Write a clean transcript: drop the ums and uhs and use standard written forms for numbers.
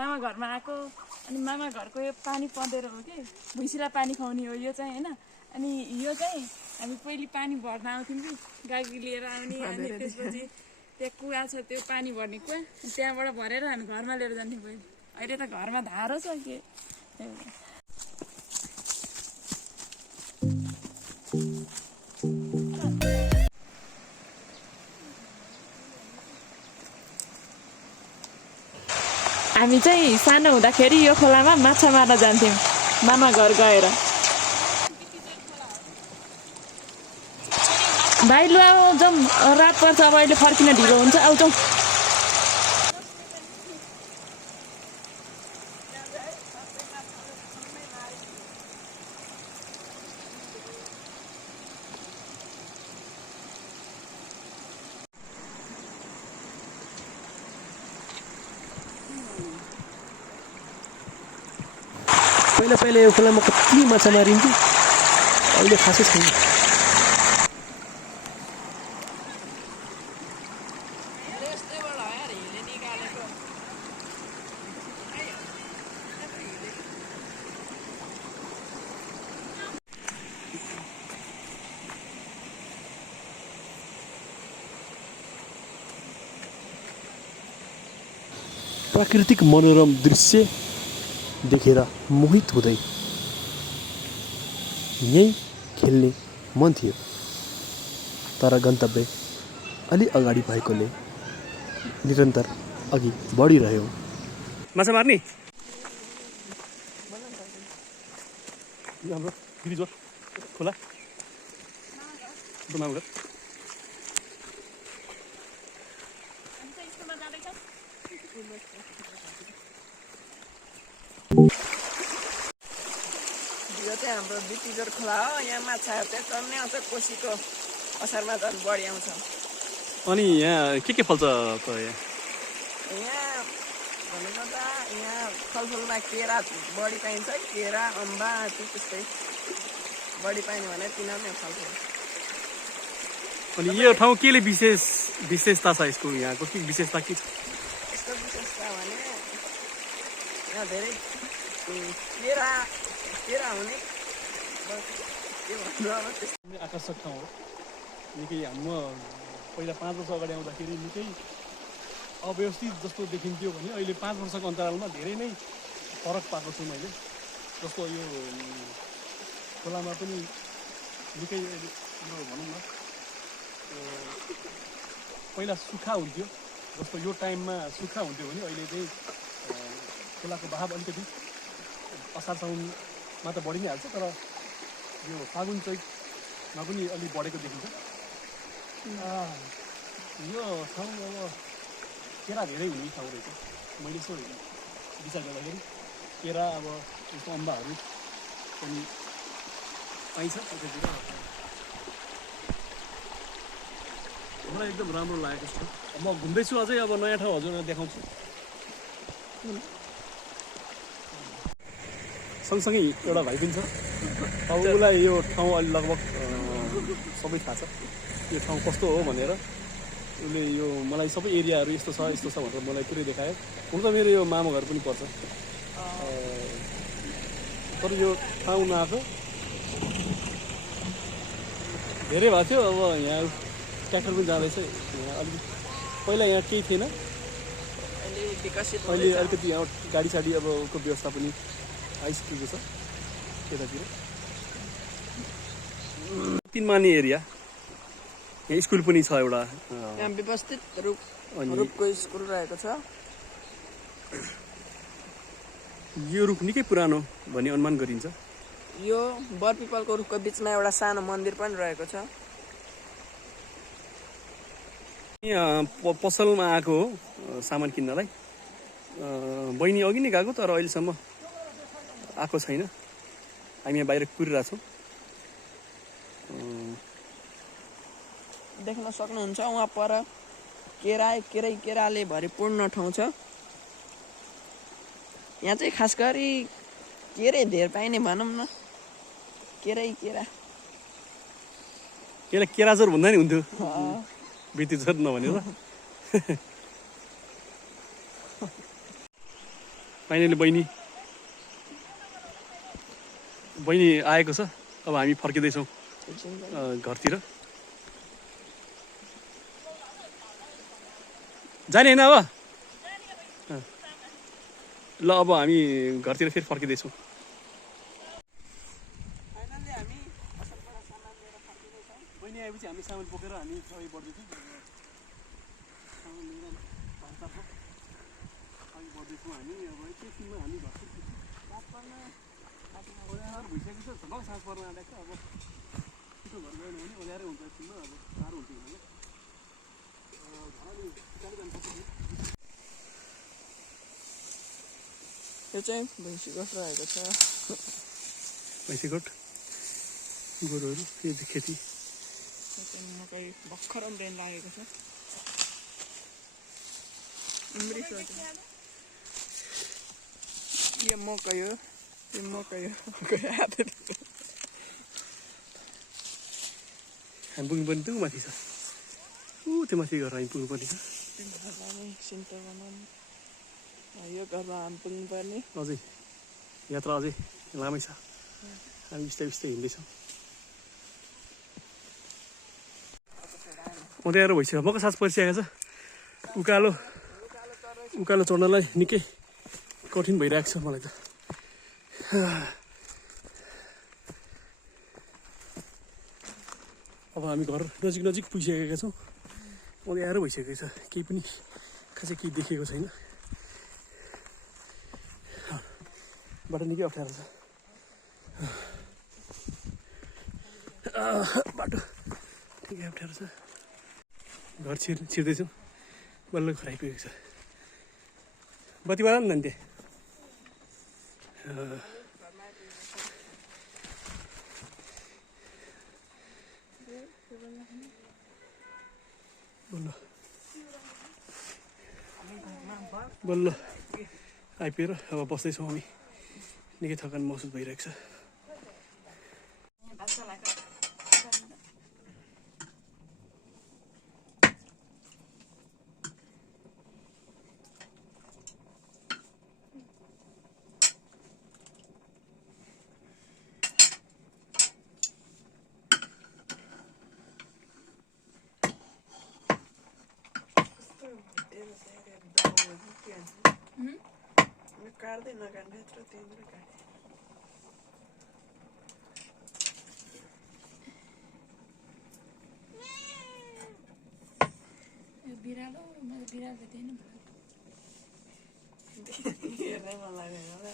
मामा घरमा आएको अनि मामा घरको यो पानी पँधेर हो कि भुइँसिला पानी खुवाउने हो यो चाहिँ होइन। अनि यो चाहिँ हामी पहिले पानी भर्न आउँथ्यौँ कि गाई लिएर आउने अनि त्यसपछि त्यहाँ कुवा छ त्यो पानी भर्ने कुवा त्यहाँबाट भरेर हामी घरमा लिएर जान्थ्यौँ पहिले। अहिले त घरमा धारो छ के हामी चाहिँ सानो हुँदाखेरि यो खोलामा माछा मार्न जान्थ्यौँ मामा घर गएर। भाइ लु आऊ जाउँ रात पर्छ अब अहिले फर्किन ढिलो हुन्छ आऊ जाउँ। पहिला पहिला यो खोलामा कति माछा मारिन्थ्यो अहिले खासै छैन। प्राकृतिक मनोरम दृश्य देखेर मोहित हुँदै यहीँ खेल्ने मन थियो, तर गन्तव्य अलि अगाडि भएकोले निरन्तर अघि बढिरह्यो। माछा मार्ने हाम्रो गिरिजोर खोला मामगर यो चाहिँ हाम्रो बितिजोर खोला हो। यहाँ माछाहरू चाहिँ चल्ने आउँछ, कोसीको असारमा झन् बढी आउँछ। अनि यहाँ के फल्छ त यहाँ भनेको त यहाँ फलफुलमा केरा बढी पाइन्छ, केरा अम्बा त्यस्तै बढी पाइने भने तिनीहरू नै फलफुल। अनि यो ठाउँ केले विशेषता छ यसको, यहाँको के विशेषता के छ? यसको विशेषता भने यहाँ धेरै केरा हुने आकर्षक ठाउँ हो। निकै म पहिला 5 वर्ष अगाडि आउँदाखेरि निकै अव्यवस्थित जस्तो देखिन्थ्यो भने अहिले 5 वर्षको अन्तरालमा धेरै नै फरक पाएको छु मैले। जस्तो यो खोलामा पनि निकै यो भनौँ न पहिला सुक्खा हुन्थ्यो, जस्तो यो टाइममा सुक्खा हुन्थ्यो भने अहिले चाहिँ खोलाको बहाव अलिकति असार साउनमा त बढी नै हाल्छ, तर यो फागुन चैतमा पनि अलि बढेको देखिन्छ। यो ठाउँ अब केरा धेरै हुने ठाउँ रहेछ। मैले यसो विचार गर्दाखेरि केरा अब यस्तो अम्बाहरू पनि पाइन्छ त्यतातिर। मलाई एकदम राम्रो लागेको छ। म घुम्दैछु अझै, अब नयाँ ठाउँ हजुरलाई देखाउँछु। सँगसँगै एउटा भाइ पनि छ, अब उसलाई यो ठाउँ अलि लगभग सबै थाहा छ यो ठाउँ कस्तो हो भनेर। उसले यो मलाई सबै एरियाहरू यस्तो छ भनेर मलाई पुरै देखायो। हुन त मेरो यो मामा घर पनि पर्छ, तर यो ठाउँ नआएको धेरै भएको थियो। अब यहाँ ट्र्याक्टर पनि जाँदैछ यहाँ। अलिकति पहिला यहाँ केही थिएन, अहिले अलिकति यहाँ गाडी साडी अब को व्यवस्था पनि आइसकेको छ यतातिर। 3 माने एरिया, यहाँ स्कुल पनि छ एउटा, यहाँ व्यवस्थित रुखको स्कुल रहेको छ। यो रुख निकै पुरानो भन्ने अनुमान गरिन्छ। यो बरपिपलको रुखको बिचमा एउटा सानो मन्दिर पनि रहेको छ। यहाँ पसलमा आएको हो सामान किन्नलाई। बहिनी अघि नै गएको, तर अहिलेसम्म आएको छैन। हामी यहाँ बाहिर कुरिरहेछौँ। देख्न सक्नुहुन्छ उहाँ पर केराले भरिपूर्ण ठाउँ छ। यहाँ चाहिँ खास गरी केरै धेर पाइने भनौँ न, केरा यसलाई केराजोर भन्दा नि हुन्थ्यो, बितिजोर नभनेर। फाइनली बहिनी आएको छ। अब हामी फर्किँदैछौँ घरतिर। जाने होइन अब? ल अब हामी घरतिर फेरि फर्किँदैछौँ। फाइनली हामी असलबाट सामान लिएर फर्किँदैछौँ। बहिनी आएपछि हामी सामान बोकेर हामी अघि बढ्दैछौँ। सामान लिएर भान्साको अघि बढ्दैछौँ हामी। अब एकैछिनमा हामी घर भइसकेको छ। झलक सास पर्न आँटेको अब छिटो घर गएन भने अँध्यारै हुन्छ। एकछिनमा अब साह्रो हुन्छ हिँड्नु। यो चाहिँ भैँसीकोट रहेको छ। भैँसीकोट गोरुहरू यो चाहिँ खेती। मकै भर्खर उम्रिन लागेको छ। यो मकै हो। यो मकै हो। हामी पुग्नुपर्ने त्यो माथि छ। त्यो माथि गएर हामी पुग्नुपर्ने छ। यो घरमा हामी पुग्नुपर्ने। अझै यात्रा अझै लामै छ। हामी बिस्तारै बिस्तारै हिँड्दैछौँ। अँध्यारो भइसक्यो। मकै सास परिसकेको छ। उकालो चढ्नलाई निकै कठिन भइरहेको छ मलाई त। अब हामी घर नजिक पुगिसकेका छौँ। अँध्यारो भइसकेको छ। केही पनि खासै केही देखेको छैन। बाटो निकै अप्ठ्यारो छ। बाटो निकै अप्ठ्यारो छ। घर छिर्दैछौँ। बल्ल खराइपुगेको छ। बत्ती बाला नि नान्थे। बल्ल आइपुगेर अब बस्दैछौँ हामी। निकै थकान महसुस भइरहेको छ। काट्दै नकाट्ने यत्रो त्यहाँबाट काट्यो। बिरालो मैले बिरालो देख्दैन। हेर्दै मन लाग्यो होला।